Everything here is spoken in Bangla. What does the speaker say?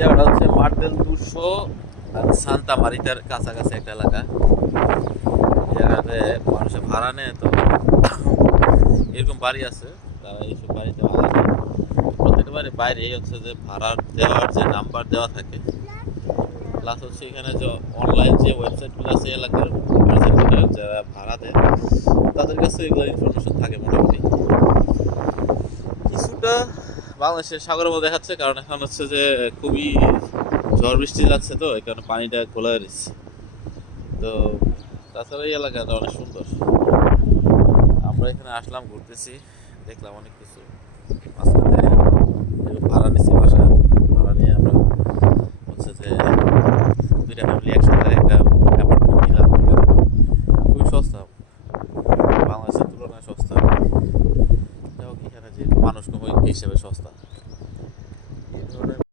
জায়গাটা হচ্ছে মার্তেল দুশো আর সান্তা মারিতার কাছাকাছি একটা এলাকা। এই জায়গাতে মানুষের ভাড়া নেয়, তো এরকম বাড়ি আছে, তারা এইসব বাড়িতে ভাড়া নেয়। প্রত্যেকটা বাড়ির বাইরে হচ্ছে যে ভাড়া দেওয়ার যে নাম্বার দেওয়া থাকে, প্লাস হচ্ছে এখানে যে অনলাইন যে ওয়েবসাইটগুলো আছে এলাকার ওয়েবসাইটগুলো যারা ভাড়া দেয় তাদের কাছে এগুলো ইনফরমেশন থাকে মোটামুটি। কিছুটা বাংলাদেশের সাগরের মধ্যে দেখাচ্ছে, কারণ এখন হচ্ছে যে খুবই ঝড় বৃষ্টি যাচ্ছে, তো এই কারণে পানিটা খোলা রয়েছে। তো তাছাড়া এই এলাকাটা অনেক সুন্দর। আমরা এখানে আসলাম, ঘুরতেছি, দেখলাম অনেক কিছু। মাঝখানে ভাড়া নিচ্ছি বাসা